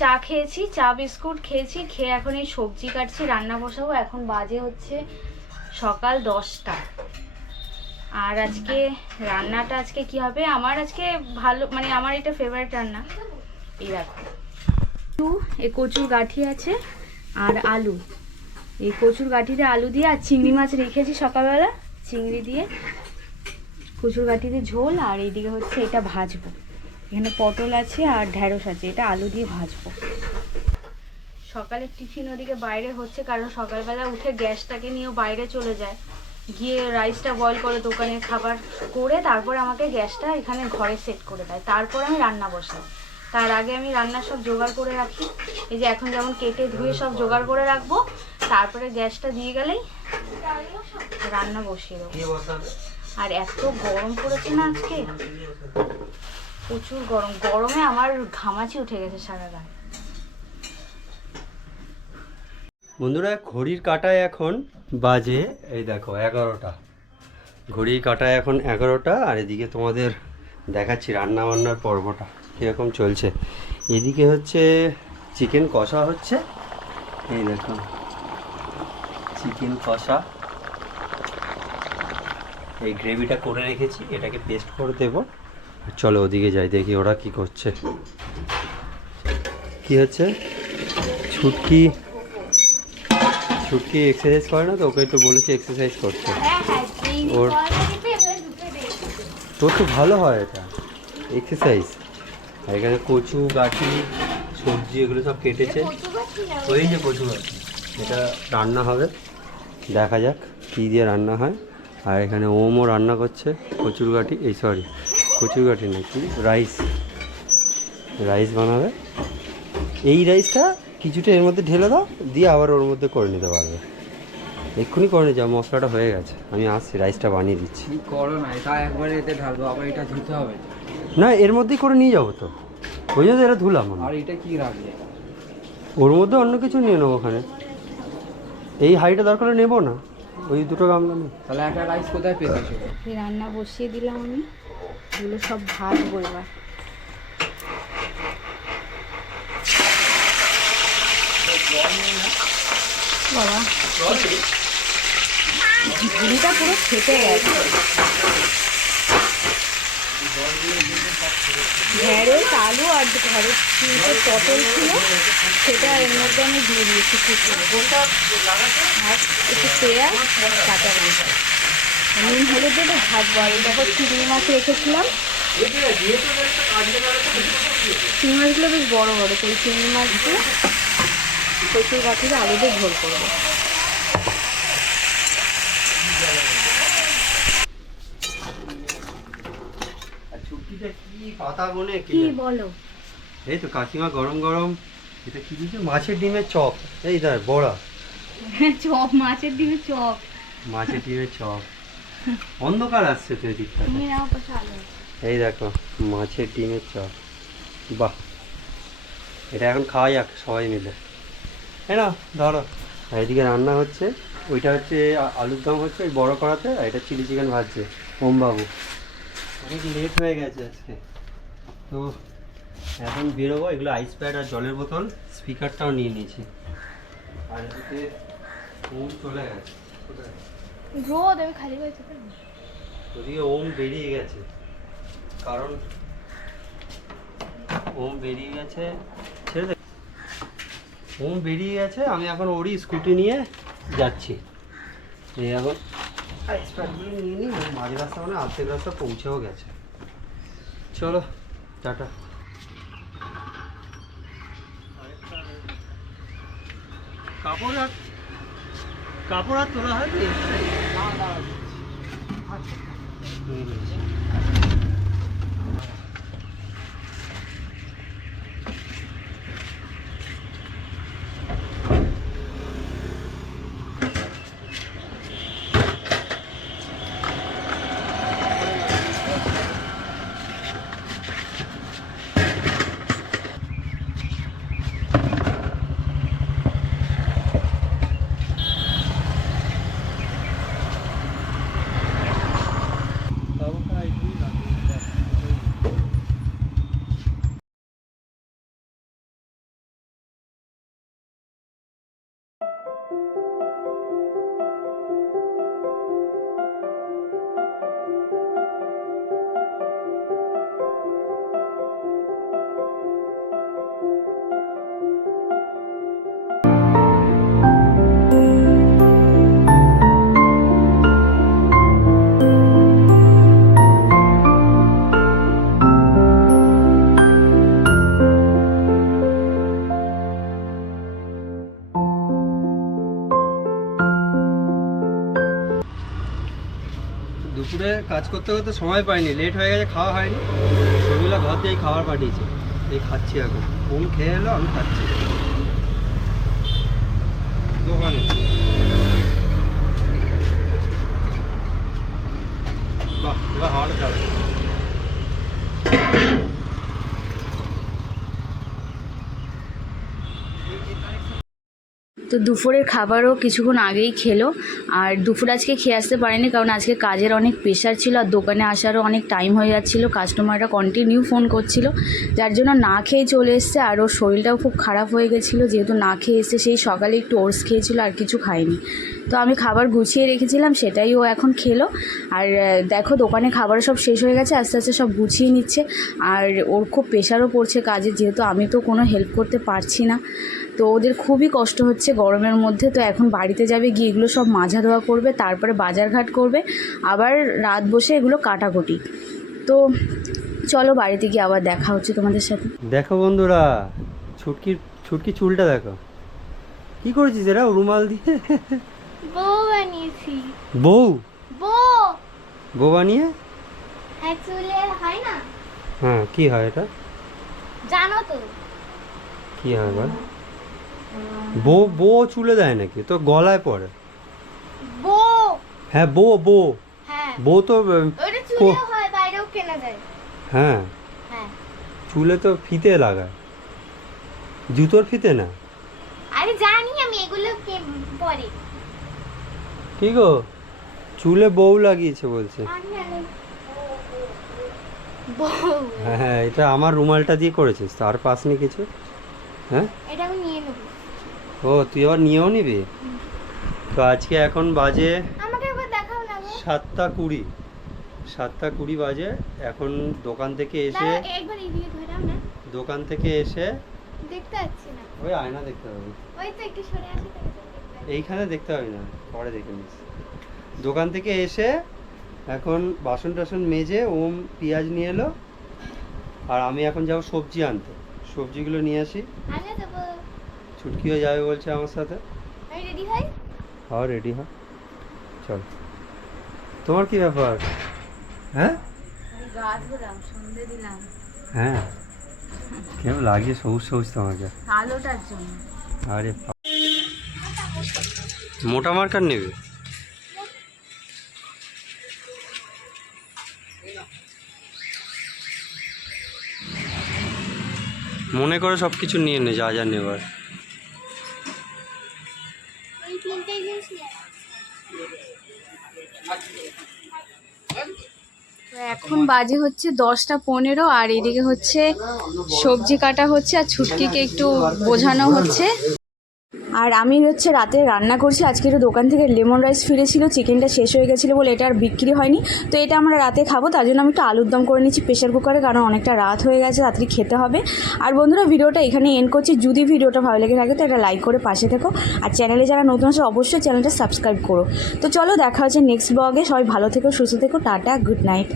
চা খেয়েছি, চা বিস্কুট খেয়েছি, খেয়ে এখন এই সবজি কাটছি, রান্না বসাবো। এখন বাজে হচ্ছে সকাল দশটা। আর আজকে রান্নাটা আজকে কি হবে? আমার আজকে ভালো মানে আমার এটা ফেভারিট রান্না। এই দেখো। একটু এ কচুর গাঠি আছে আর আলু। এই কচুর গাঠিতে আলু দিয়ে আর চিংড়ি মাছ রেখেছি সকালবেলা, চিংড়ি দিয়ে। কচুর গাঠিতে ঝোল আর এইদিকে হচ্ছে এটা ভাজবো। এখানে পটল আছে আর ঢ্যাঁড়স আছে এটা আলু দিয়ে ভাজবো। সকালের টিফিন ওদিকে বাইরে হচ্ছে কারণ সকালবেলা উঠে গ্যাসটাকে নিয়েও বাইরে চলে যায়। গিয়ে রাইসটা বয়ল করে দোকানে খাবার করে তারপর আমাকে গ্যাসটা এখানে ঘরে সেট করে দেয়। তারপর আমি রান্না বসাই। তার আগে আমি রান্না সব জোগাড় করে রাখি। এই যে এখন যেমন কেটে ধুয়ে সব জোগাড় করে রাখব তারপরে গ্যাসটা দিয়ে গেলেই রান্না বসিয়ে দেবো। আর এত গরম পড়েছে না আজকে। প্রচুর গরম। গরমে আমার ঘামাচি উঠে গেছে সারা গায়ে বন্ধুরা, ঘড়ির কাটায় এখন বাজে, এই দেখো, এগারোটা। ঘড়ির কাটায় এখন এগারোটা, আর এদিকে তোমাদের দেখাচ্ছি রান্না বান্নার পর্বটা, কীরকম চলছে। এদিকে হচ্ছে চিকেন কষা হচ্ছে। এই দেখো, চিকেন কষা। এই গ্রেভিটা করে রেখেছি, এটাকে পেস্ট করে দেবো। চলো ওদিকে যাই, দেখি ওরা কি করছে। কি হচ্ছে? ছুটকি। ছুটকি এক্সারসাইজ করে না তো? ওকে একটু বলেছি এক্সারসাইজ করতে। ওর- তোর তো ভালো হয় এটা। এক্সারসাইজ আর এখানে কচু গাঠি সবজি এগুলো সব কেটেছে। ওই যে কচু গাঠি এটা রান্না হবে। দেখা যাক কী দিয়ে রান্না হয়। আর এখানে ওমও রান্না করছে, কচুর গাঠি এই সরি কচুর গাঠি নাকি? রাইস। রাইস বানাবে। এই রাইসটা কিছুটা এর মধ্যে ঢেলে দাও দিয়ে আবার ওর মধ্যে করে নিতে পারবে। এক্ষুনি করে নিয়ে যাও মশলাটা হয়ে গেছে। আমি আসছি রাইসটা বানিয়ে দিচ্ছি। করো না এটা একবারে এতে ঢালবো আবার এটা ধুতে হবে। না এর মধ্যেই করে নিয়ে যাব তো। ওই জন্য এটা ধুলাম। আর এটা কি রাখবে? ওর মধ্যে অন্য কিছু নিয়ে নেব ওখানে। এই হাইটা দরকার হলে নেব না। ওই দুটো গামলা নেই তাহলে একটা রাইস কোথায় এই রান্না বসিয়ে দিলাম আমি। এগুলো সব ভাজবো এবার ঝুড়িটা পুরো ফেটে গেছে। ঢেঁড়স আলু আর ঘরের তিনটে পটল ছিল, সেটা এর মধ্যে আমি দিয়ে দিয়েছি আর একটু পেঁয়াজ, কাঁচা লঙ্কা। নুন হলুদ দিয়ে ভাজবো। আর দেখো চিংড়ি মাছ রেখেছিলাম। চিংড়ি মাছগুলো বেশ বড় বড় তো চিংড়ি মাছগুলো দিয়ে কচুর গাঠিতে আলু দিয়ে ঝোল করব। আর ছুটিটা কি পাতা বনে কি বলো? এই তো কাকিমা গরম গরম। এটা কি দিয়েছে? মাছের ডিমের চপ। এই দাঁড় বড়া। চপ মাছের ডিমে চপ। মাছের ডিমের চপ। অন্ধকার আসছে তো এদিকটা। এই দেখো মাছের ডিমের চপ। বাহ। এটা এখন খাওয়া যাক সবাই মিলে। হ্যাঁ না ধরো। এদিকে রান্না হচ্ছে। ওইটা হচ্ছে আলুর দম হচ্ছে ওই বড় কড়াতে আর এটা চিলি চিকেন ভাজছে ওমবাবু। অনেক লেট হয়ে গেছে আজকে। তো এখন বেরোবো এগুলো আইস প্যাড আর জলের বোতল স্পিকারটাও নিয়ে নিয়েছি। আর এদিকে চলে গেছে। কোথায়? রোদ, আমি খালি হয়েছে ওদিকে ওম বেরিয়ে গেছে। কারণ ওম বেরিয়ে গেছে, ছেড়ে দে। ওম বেরিয়ে গেছে, আমি এখন ওরই স্কুটি নিয়ে যাচ্ছি। এখন নিয়ে নিই মাঝ রাস্তা মানে আর্ধেক রাস্তা পৌঁছেও গেছে। চলো, টাটা। কাপড় আর কাপড় আর তোলা হয়নি? 나, 나. 아, কাজ করতে করতে সময় পাইনি লেট হয়ে গেছে, খাওয়া হয়নি। সেগুলো ঘর দিয়ে খাবার পাঠিয়েছে। এই খাচ্ছি এখন। ফোন খেয়ে এলো, আমি খাচ্ছি। দোকানে। বাহ, এবার হাওয়াটা তো দুপুরের খাবারও কিছুক্ষণ আগেই খেলো। আর দুপুর আজকে খেয়ে আসতে পারেনি কারণ আজকে কাজের অনেক প্রেশার ছিল আর দোকানে আসারও অনেক টাইম হয়ে যাচ্ছিল। কাস্টমাররা কন্টিনিউ ফোন করছিল। যার জন্য না খেয়ে চলে এসছে আর ওর শরীরটাও খুব খারাপ হয়ে গেছিল। যেহেতু না খেয়ে এসছে, সেই সকালে একটু ওটস খেয়েছিল আর কিছু খায়নি। তো আমি খাবার গুছিয়ে রেখেছিলাম, সেটাই ও এখন খেলো। আর দেখো দোকানে খাবার সব শেষ হয়ে গেছে, আস্তে আস্তে সব গুছিয়ে নিচ্ছে। আর ওর খুব প্রেশারও পড়ছে কাজে, যেহেতু আমি তো কোনো হেল্প করতে পারছি না। তো ওদের খুবই কষ্ট হচ্ছে গরমের মধ্যে তো এখন বাড়িতে যাবে গিয়ে এগুলো সব মাজা ধোয়া করবে তারপরে বাজারঘাট করবে আবার রাত বসে এগুলো কাটাকুটি। তো চলো বাড়িতে গিয়ে আবার দেখা হচ্ছে তোমাদের সাথে। দেখো বন্ধুরা ছুটকির ছুটকি চুলটা দেখো। কি করেছিস এরা রুমাল দিয়ে? বউ বানিয়েছি। বউ? বউ। বউ বানিয়ে? হ্যাঁ চুলে হয় না? হ্যাঁ কি হয় এটা? জানো তো। কি হয় বল? বউ বউ চুলে দেয় নাকি? তো গলায় পড়ে। বউ হ্যাঁ বউ বউ হ্যাঁ। বউ তো ওটা চুলে হয় বাইরেও কেনা যায়। হ্যাঁ। হ্যাঁ। চুলে তো ফিতে লাগায়। জুতোর ফিতে না? আরে জানি আমি এগুলো কে- পরে। কি গো? চুলে বউ লাগিয়েছে বলছে। হ্যাঁ হ্যাঁ এটা আমার রুমালটা দিয়ে করেছিস তো আর পাসনি কিছু? হ্যাঁ? এটা আমি নিয়ে নেব। ও তুই আবার নিয়েও নিবি? তো আজকে এখন বাজে সাতটা কুড়ি। সাতটা কুড়ি বাজে। এখন দোকান থেকে এসে দোকান থেকে এসে দেখতে না। ওই আয়না দেখতে হবে। ওই তো একটু সরে। এইখানে দেখতে হবে না পরে দেখে নিস। দোকান থেকে এসে এখন বাসন টাসন মেজে ওম পেঁয়াজ নিয়ে এলো। আর আমি এখন যাব সবজি আনতে। সবজিগুলো নিয়ে আসি। ছুটকিও যাবে বলছে আমার সাথে। রেডি হই? হ্যাঁ রেডি হ চল। তোমার কি ব্যাপার? হ্যাঁ? হ্যাঁ। কেমন লাগে সবুজ সবুজ তোমাকে? আলোটার জন্য। আরে মোটা মার্কার নেবে? মনে করে সব কিছু নিয়ে নে যা যা নেবার। এখন বাজে হচ্ছে দশটা পনেরো আর এদিকে হচ্ছে সবজি কাটা হচ্ছে আর ছুটকিকে একটু বোঝানো হচ্ছে। আর আমি হচ্ছে রাতে রান্না করছি। আজকে একটু দোকান থেকে লেমন রাইস ফিরেছিল, চিকেনটা শেষ হয়ে গেছিল বলে এটা আর বিক্রি হয়নি। তো এটা আমরা রাতে খাব, তার জন্য আমি একটু আলুর দম করে নিচ্ছি প্রেশার কুকারে, কারণ অনেকটা রাত হয়ে গেছে, রাত্রি খেতে হবে। আর বন্ধুরা, ভিডিওটা এখানে এন্ড করছি। যদি ভিডিওটা ভালো লেগে থাকে, তো এটা লাইক করে পাশে থেকো। আর চ্যানেলে যারা নতুন আছে, অবশ্যই চ্যানেলটা সাবস্ক্রাইব করো। তো চলো, দেখা হচ্ছে নেক্সট ব্লগে সবাই ভালো থেকো, সুস্থ থেকো, টাটা গুড নাইট